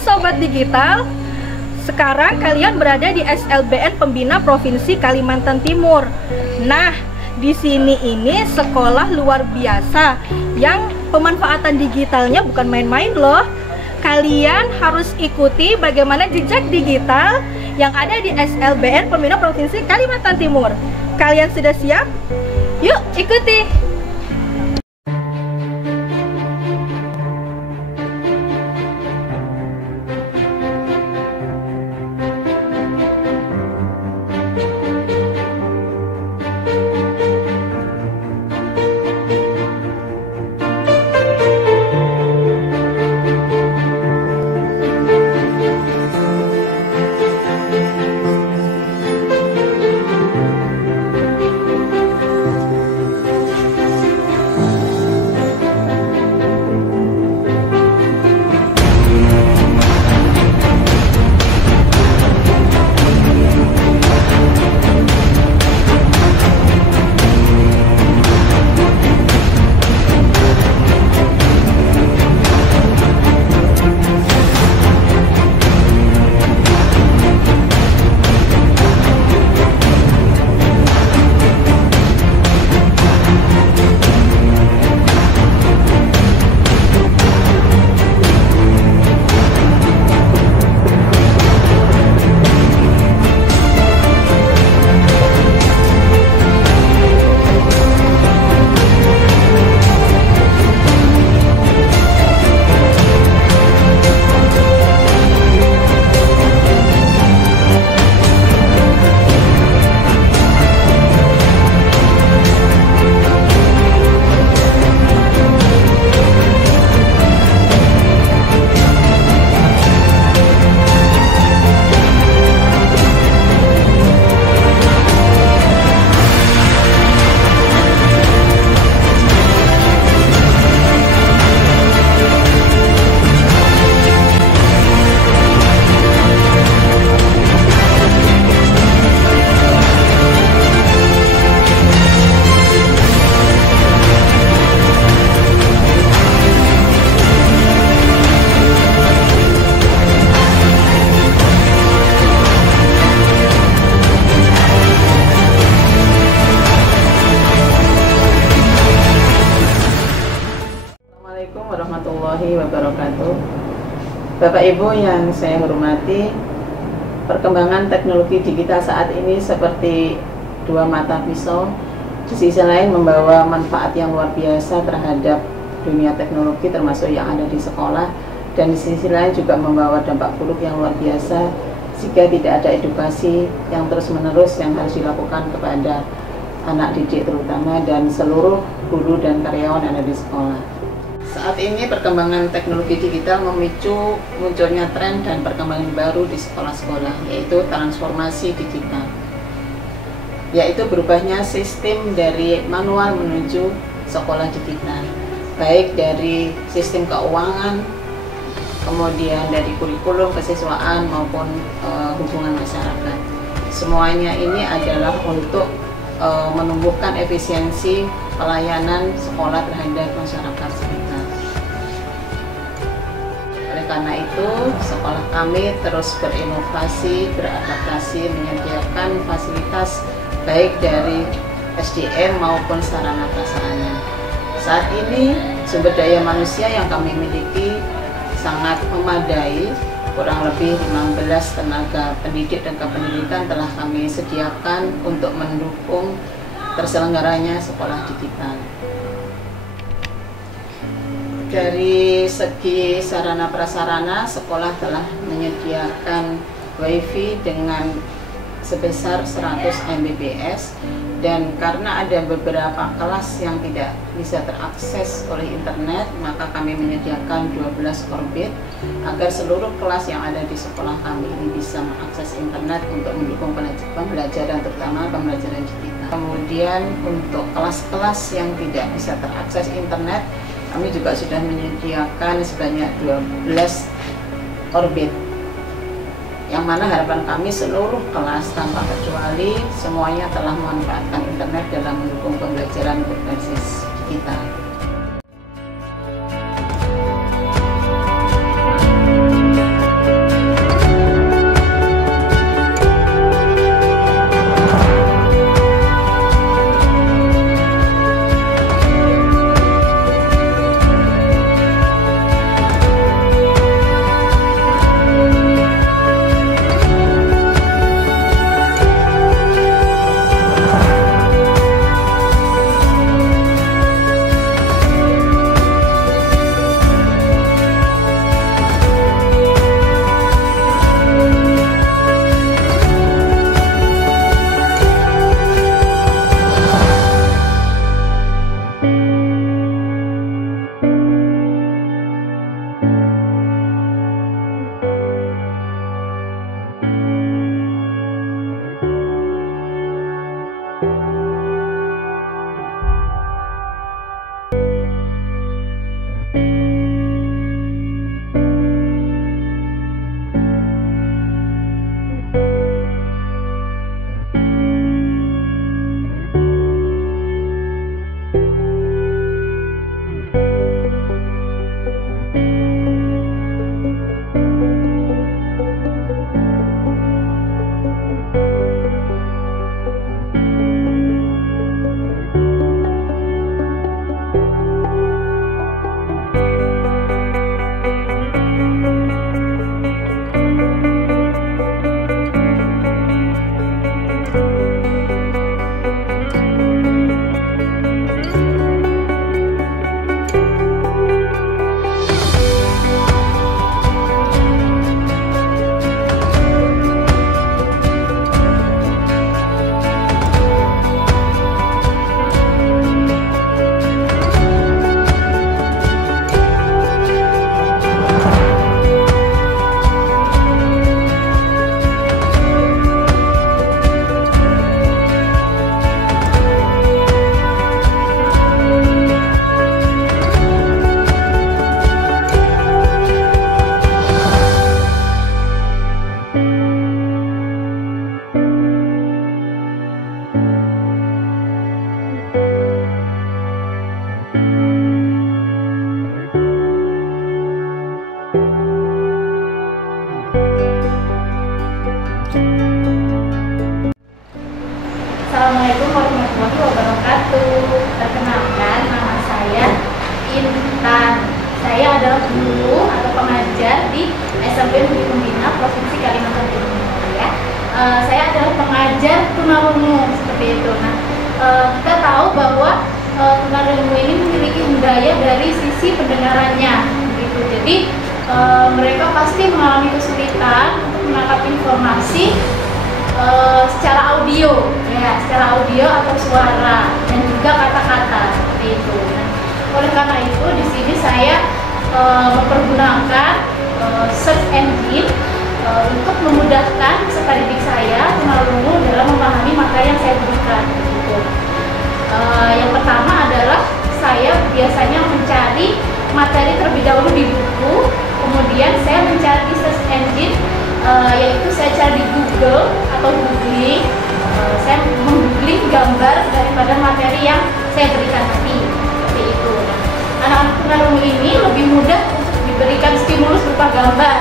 Sobat Digital, sekarang kalian berada di SLBN Pembina Provinsi Kalimantan Timur. Nah, di sini ini sekolah luar biasa yang pemanfaatan digitalnya bukan main-main loh. Kalian harus ikuti bagaimana jejak digital yang ada di SLBN Pembina Provinsi Kalimantan Timur. Kalian sudah siap? Yuk ikuti! Assalamualaikum warahmatullahi wabarakatuh. Bapak Ibu yang saya hormati, perkembangan teknologi digital saat ini seperti dua mata pisau, di sisi lain membawa manfaat yang luar biasa terhadap dunia teknologi termasuk yang ada di sekolah, dan di sisi lain juga membawa dampak buruk yang luar biasa jika tidak ada edukasi yang terus-menerus yang harus dilakukan kepada anak didik terutama dan seluruh guru dan karyawan yang ada di sekolah. Saat ini perkembangan teknologi digital memicu munculnya tren dan perkembangan baru di sekolah-sekolah, yaitu transformasi digital, yaitu berubahnya sistem dari manual menuju sekolah digital, baik dari sistem keuangan, kemudian dari kurikulum kesiswaan maupun hubungan masyarakat. Semuanya ini adalah untuk menumbuhkan efisiensi pelayanan sekolah terhadap masyarakat sekitar. Oleh karena itu, sekolah kami terus berinovasi, beradaptasi, menyediakan fasilitas baik dari SDM maupun sarana prasarana. Saat ini sumber daya manusia yang kami miliki sangat memadai. Kurang lebih 15 tenaga pendidik dan kependidikan telah kami sediakan untuk mendukung terselenggaranya sekolah digital. Dari segi sarana prasarana, sekolah telah menyediakan WiFi dengan sebesar 100 Mbps, dan karena ada beberapa kelas yang tidak bisa terakses oleh internet, maka kami menyediakan 12 orbit agar seluruh kelas yang ada di sekolah kami ini bisa mengakses internet untuk mendukung pembelajaran, terutama pembelajaran digital. Kemudian untuk kelas-kelas yang tidak bisa terakses internet, kami juga sudah menyediakan sebanyak 12 orbit, yang mana harapan kami seluruh kelas tanpa kecuali semuanya telah memanfaatkan internet dalam mendukung pembelajaran berbasis digital. wabarakatuh. Perkenalkan, nama saya Intan. Saya adalah guru atau pengajar di SLBN Budi Pembina Provinsi Kalimantan Timur ya. Saya adalah pengajar tunarungu seperti itu. Nah, kita tahu bahwa tunarungu ini memiliki daya dari sisi pendengarannya gitu. Jadi mereka pasti mengalami kesulitan untuk menangkap informasi secara audio ya, secara audio atau suara dan juga kata-kata seperti itu. Nah, oleh karena itu di sini saya mempergunakan search engine untuk memudahkan peserta didik saya tunarungu dalam memahami materi yang saya berikan gitu. Yang pertama adalah saya biasanya mencari materi terlebih dahulu di buku, kemudian saya mencari di search engine, yaitu saya cari di Google atau googling. Saya menggoogling gambar daripada materi yang saya berikan tadi seperti itu. Anak-anak tunarungu ini lebih mudah untuk diberikan stimulus berupa gambar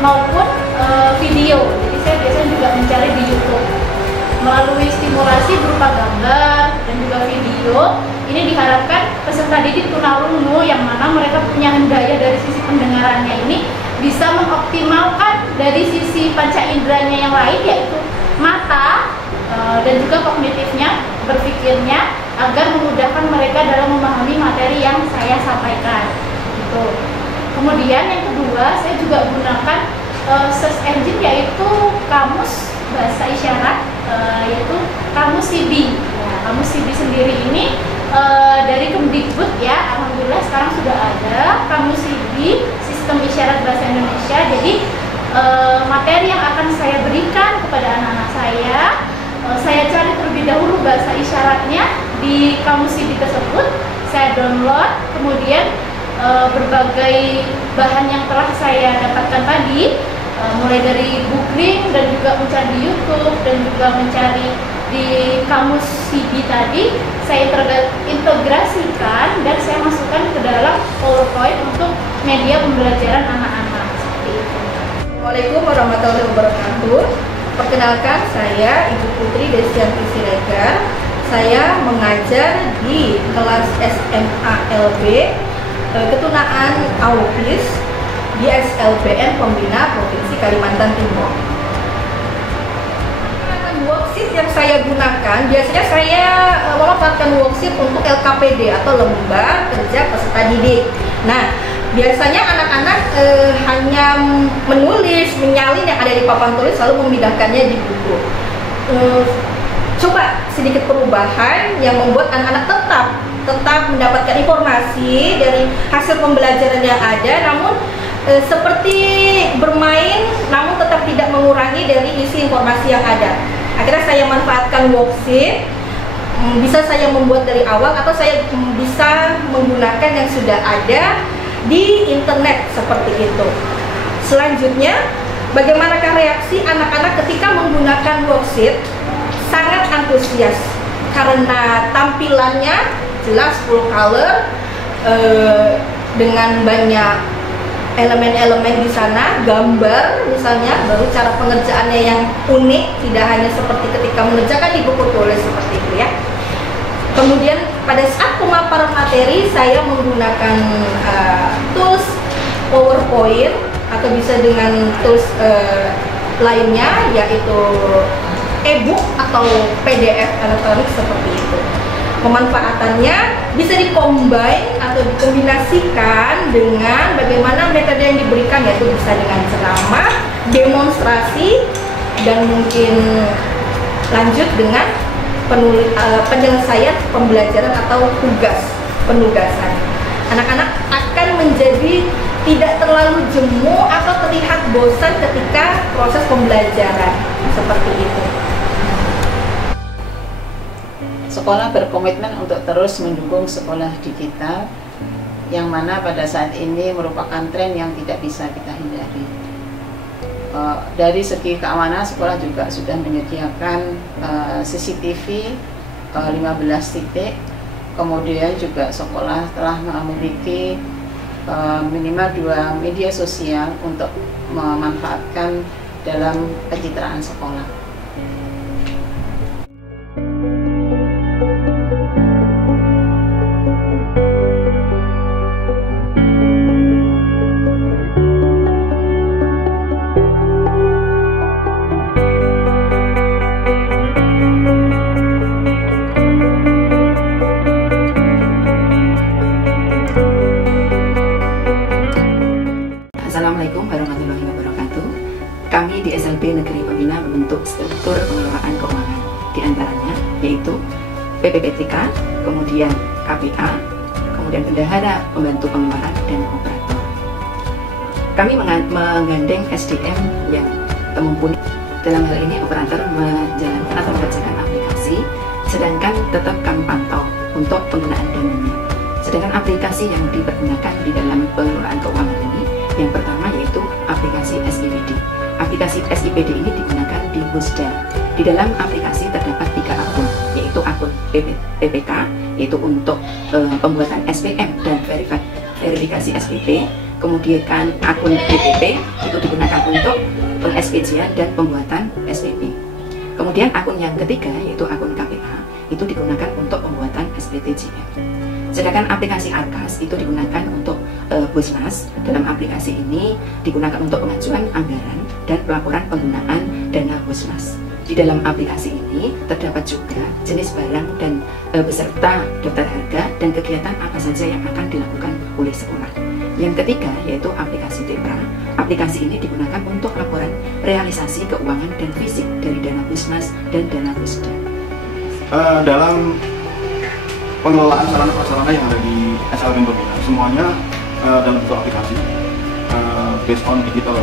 maupun video. Jadi saya biasanya juga mencari di YouTube. Melalui stimulasi berupa gambar dan juga video, ini diharapkan peserta didik tunarungu yang mana mereka punya daya dari sisi pendengarannya ini bisa mengoptimalkan dari sisi panca inderanya yang lain, yaitu mata dan juga kognitifnya, berpikirnya, agar memudahkan mereka dalam memahami materi yang saya sampaikan gitu. Kemudian yang kedua, saya juga gunakan search engine yaitu kamus bahasa isyarat, yaitu kamus CB. Nah, kamus CB sendiri ini dari Kemdikbud ya, alhamdulillah sekarang sudah ada kamus CB, sistem isyarat bahasa Indonesia. Jadi materi yang akan saya berikan kepada anak-anak saya cari terlebih dahulu bahasa isyaratnya di kamus CB tersebut, saya download, kemudian berbagai bahan yang telah saya dapatkan tadi, mulai dari googling dan juga mencari di YouTube dan juga mencari di kamus CB tadi, saya integrasikan dan saya masukkan ke dalam PowerPoint untuk media pembelajaran anak-anak seperti itu. Assalamualaikum warahmatullahi wabarakatuh. Perkenalkan, saya Ibu Putri Desianti Siregar. Saya mengajar di kelas SMA LB Ketunaan Aupis di SLBN Pembina Provinsi Kalimantan Timur. Worksheet yang saya gunakan, biasanya saya memanfaatkan worksheet untuk LKPD atau lembar kerja peserta didik. Nah, biasanya anak-anak hanya menulis, menyalin yang ada di papan tulis lalu memindahkannya di buku. Coba sedikit perubahan yang membuat anak-anak tetap mendapatkan informasi dari hasil pembelajaran yang ada, namun seperti bermain, namun tetap tidak mengurangi dari isi informasi yang ada. Akhirnya saya manfaatkan worksheet, bisa saya membuat dari awal atau saya bisa menggunakan yang sudah ada di internet seperti itu. Selanjutnya, bagaimanakah reaksi anak-anak ketika menggunakan worksheet? Sangat antusias karena tampilannya jelas full color, dengan banyak elemen-elemen di sana, gambar misalnya, baru cara pengerjaannya yang unik, tidak hanya seperti ketika mengerjakan di buku tulis seperti itu ya. Kemudian pada saat pemaparan materi saya menggunakan tools PowerPoint atau bisa dengan tools lainnya, yaitu e-book atau PDF elektronik seperti itu. Pemanfaatannya bisa dikombin atau dikombinasikan dengan bagaimana metode yang diberikan, yaitu bisa dengan ceramah, demonstrasi, dan mungkin lanjut dengan penyelesaian pembelajaran atau penugasan. Anak-anak akan menjadi tidak terlalu jemu atau terlihat bosan ketika proses pembelajaran seperti itu. Sekolah berkomitmen untuk terus mendukung sekolah digital, yang mana pada saat ini merupakan tren yang tidak bisa kita hindari. Dari segi keamanan, sekolah juga sudah menyediakan CCTV 15 titik. Kemudian juga sekolah telah memiliki minimal 2 media sosial untuk memanfaatkan dalam pencitraan sekolah. Assalamualaikum warahmatullahi wabarakatuh. Kami di SLB Negeri Pembina membentuk struktur pengelolaan keuangan, di antaranya yaitu PPPTK, kemudian KPA, kemudian bendahara, pembantu pengeluaran, dan operator. Kami menggandeng SDM yang mumpuni. Dalam hal ini operator menjalankan atau mengerjakan aplikasi, sedangkan tetap kami pantau untuk penggunaan dananya. Sedangkan aplikasi yang dipergunakan di dalam pengelolaan keuangan ini, yang pertama yaitu aplikasi SIPD. Aplikasi SIPD ini digunakan di Busda. Di dalam aplikasi terdapat 3 akun, yaitu akun PPK, yaitu untuk pembuatan SPM dan verifikasi SPP. Kemudian akun PPP itu digunakan untuk peng-SPJ dan pembuatan SPP. Kemudian akun yang ketiga yaitu akun KPA itu digunakan untuk pembuatan SPTJM. Sedangkan aplikasi Arkas itu digunakan untuk Busnas. Dalam aplikasi ini digunakan untuk pengajuan anggaran dan pelaporan penggunaan dana Busnas. Di dalam aplikasi ini terdapat juga jenis barang dan beserta daftar harga dan kegiatan apa saja yang akan dilakukan oleh sekolah. Yang ketiga yaitu aplikasi Tepra. Aplikasi ini digunakan untuk laporan realisasi keuangan dan fisik dari dana Busnas dan dana Busda. Dalam pengelolaan sarana prasarana yang ada di SLB Pembina, semuanya dalam bentuk aplikasi, based on digital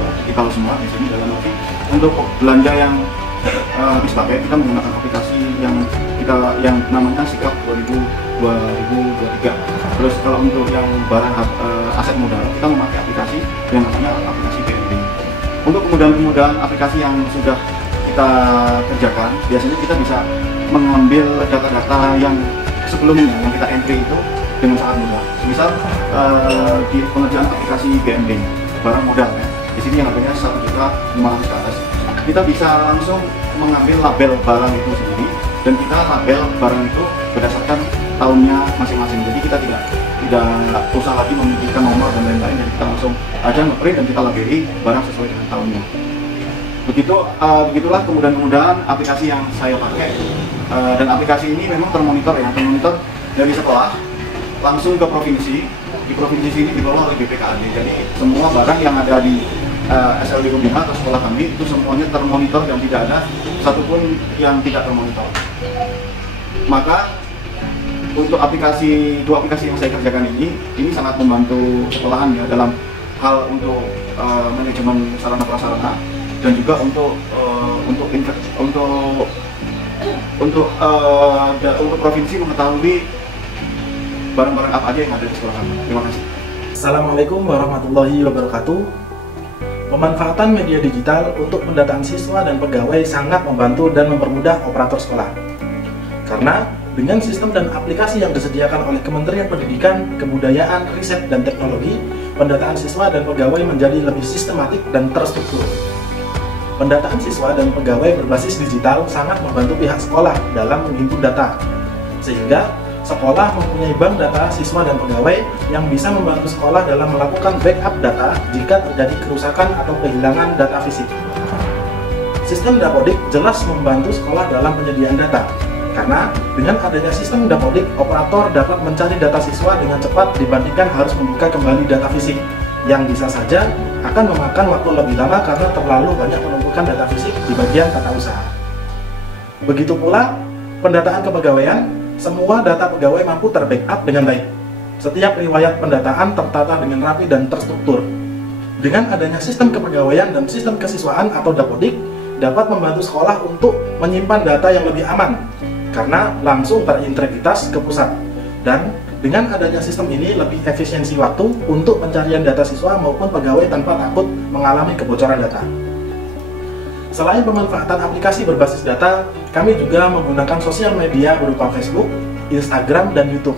semua di sini. Dalam arti untuk belanja yang habis pakai, kita menggunakan aplikasi yang namanya Sikap 2023. Terus kalau untuk yang barang aset modal, kita memakai aplikasi yang namanya aplikasi BNB. Untuk kemudahan-kemudahan aplikasi yang sudah kita kerjakan, biasanya kita bisa mengambil data-data yang sebelumnya yang kita entry itu dengan sangat mudah. Misal di pengerjaan aplikasi BNB barang modal ya, di sini yang harganya 1.500.000 ke atas, kita bisa langsung mengambil label barang itu sendiri dan kita label barang itu berdasarkan tahunnya masing-masing. Jadi kita tidak usah lagi memikirkan nomor dan lain-lain. Jadi kita langsung aja ngeprint dan kita labeli barang sesuai dengan tahunnya. Begitulah kemudahan-kemudahan aplikasi yang saya pakai. Dan aplikasi ini memang termonitor dari sekolah langsung ke provinsi. Di provinsi sini dikelola oleh BPKAD. Jadi semua barang yang ada di SLB Pembina atau sekolah kami itu semuanya termonitor dan tidak ada satupun yang tidak termonitor. Maka untuk dua aplikasi yang saya kerjakan ini sangat membantu sekolahan ya dalam hal untuk manajemen sarana prasarana dan juga untuk provinsi mengetahui barang-barang apa aja yang ada di sekolah kami. Terima kasih. Assalamualaikum warahmatullahi wabarakatuh. Pemanfaatan media digital untuk pendataan siswa dan pegawai sangat membantu dan mempermudah operator sekolah. Karena dengan sistem dan aplikasi yang disediakan oleh Kementerian Pendidikan, Kebudayaan, Riset, dan Teknologi, pendataan siswa dan pegawai menjadi lebih sistematik dan terstruktur. Pendataan siswa dan pegawai berbasis digital sangat membantu pihak sekolah dalam menghimpun data, sehingga sekolah mempunyai bank data siswa dan pegawai yang bisa membantu sekolah dalam melakukan backup data jika terjadi kerusakan atau kehilangan data fisik. Sistem Dapodik jelas membantu sekolah dalam penyediaan data, karena dengan adanya sistem Dapodik, operator dapat mencari data siswa dengan cepat dibandingkan harus membuka kembali data fisik, yang bisa saja akan memakan waktu lebih lama karena terlalu banyak penumpukan data fisik di bagian tata usaha. Begitu pula pendataan kepegawaian, semua data pegawai mampu terbackup dengan baik. Setiap riwayat pendataan tertata dengan rapi dan terstruktur. Dengan adanya sistem kepegawaian dan sistem kesiswaan atau Dapodik, dapat membantu sekolah untuk menyimpan data yang lebih aman, karena langsung terintegritas ke pusat. Dan dengan adanya sistem ini lebih efisiensi waktu untuk pencarian data siswa maupun pegawai tanpa takut mengalami kebocoran data. Selain pemanfaatan aplikasi berbasis data, kami juga menggunakan sosial media berupa Facebook, Instagram, dan YouTube.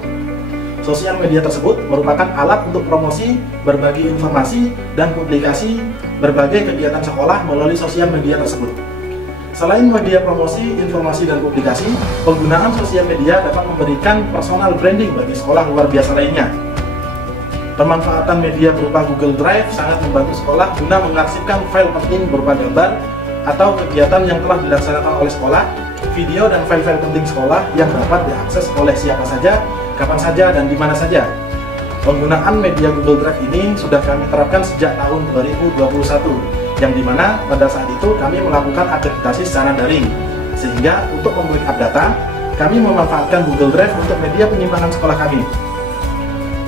Sosial media tersebut merupakan alat untuk promosi, berbagi informasi, dan publikasi berbagai kegiatan sekolah melalui sosial media tersebut. Selain media promosi, informasi, dan publikasi, penggunaan sosial media dapat memberikan personal branding bagi sekolah luar biasa lainnya. Pemanfaatan media berupa Google Drive sangat membantu sekolah guna mengarsipkan file penting berupa gambar atau kegiatan yang telah dilaksanakan oleh sekolah, video dan file-file penting sekolah yang dapat diakses oleh siapa saja, kapan saja, dan di mana saja. Penggunaan media Google Drive ini sudah kami terapkan sejak tahun 2021, yang dimana pada saat itu kami melakukan akreditasi secara daring. Sehingga untuk membackup data, kami memanfaatkan Google Drive untuk media penyimpanan sekolah kami.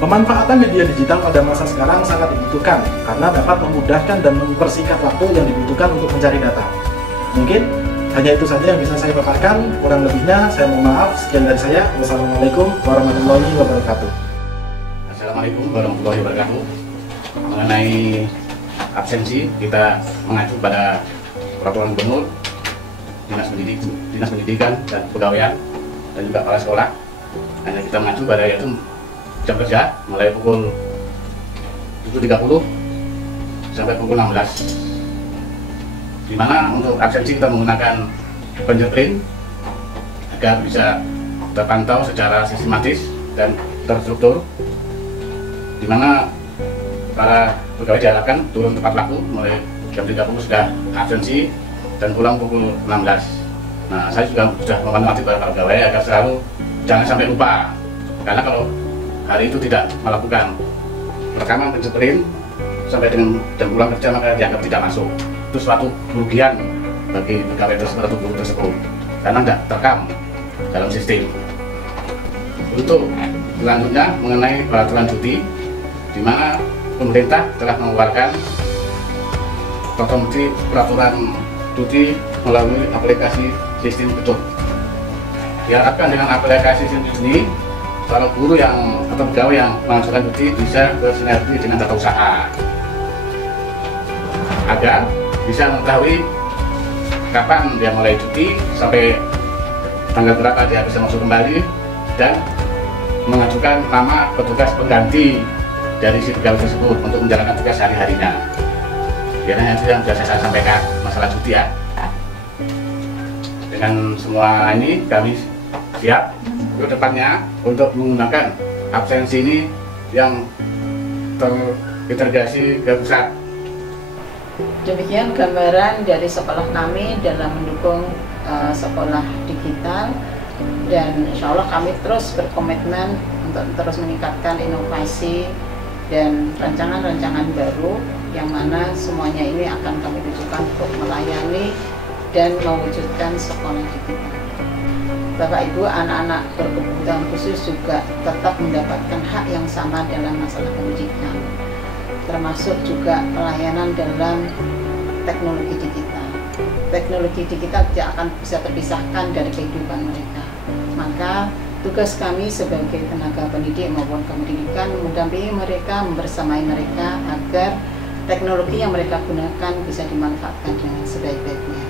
Pemanfaatan media digital pada masa sekarang sangat dibutuhkan karena dapat memudahkan dan mempersingkat waktu yang dibutuhkan untuk mencari data. Mungkin hanya itu saja yang bisa saya paparkan, kurang lebihnya saya mohon maaf. Sekian dari saya. Wassalamualaikum warahmatullahi wabarakatuh. Assalamualaikum warahmatullahi wabarakatuh. Mengenai absensi, kita mengacu pada peraturan gubernur, dinas pendidikan dan kepegawaian dan juga kepala sekolah. Hanya kita mengacu pada yaitu jam kerja mulai pukul 7.30 sampai pukul 16, dimana untuk absensi kita menggunakan fingerprint agar bisa terpantau secara sistematis dan terstruktur, dimana para pegawai diharapkan turun tepat waktu mulai jam 30 sudah absensi dan pulang pukul 16. Nah, saya juga sudah memanfaatkan para pegawai agar selalu jangan sampai lupa, karena kalau hari itu tidak melakukan rekaman fingerprint sampai dengan jam pulang kerja maka dianggap tidak masuk. Itu suatu kerugian bagi pegawai tersebut atau guru tersebut karena tidak terekam dalam sistem. Untuk selanjutnya mengenai peraturan cuti, di mana pemerintah telah mengeluarkan peraturan cuti melalui aplikasi sistem Ketut. Diharapkan dengan aplikasi sistem ini, para guru yang atau pegawai yang mengajukan cuti bisa bersinergi dengan tata usaha agar bisa mengetahui kapan dia mulai cuti sampai tanggal berapa dia bisa masuk kembali dan mengajukan nama petugas pengganti dari si pegawai tersebut untuk menjalankan tugas hari-harinya. Biarnya itu yang sudah saya sampaikan masalah cuti ya. Dengan semua ini kami siap ke depannya untuk menggunakan absensi ini yang terintegrasi ke pusat. Demikian gambaran dari sekolah kami dalam mendukung sekolah digital, dan insya Allah kami terus berkomitmen untuk terus meningkatkan inovasi dan rancangan-rancangan baru yang mana semuanya ini akan kami tujukan untuk melayani dan mewujudkan sekolah digital. Bapak Ibu, anak-anak berkebutuhan khusus juga tetap mendapatkan hak yang sama dalam masalah pendidikan, termasuk juga pelayanan dalam teknologi digital. Teknologi digital tidak akan bisa terpisahkan dari kehidupan mereka. Maka tugas kami sebagai tenaga pendidik maupun kependidikan mendampingi mereka, membersamai mereka agar teknologi yang mereka gunakan bisa dimanfaatkan dengan sebaik-baiknya.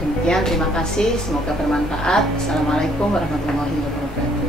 Demikian, terima kasih, semoga bermanfaat. Assalamualaikum warahmatullahi wabarakatuh.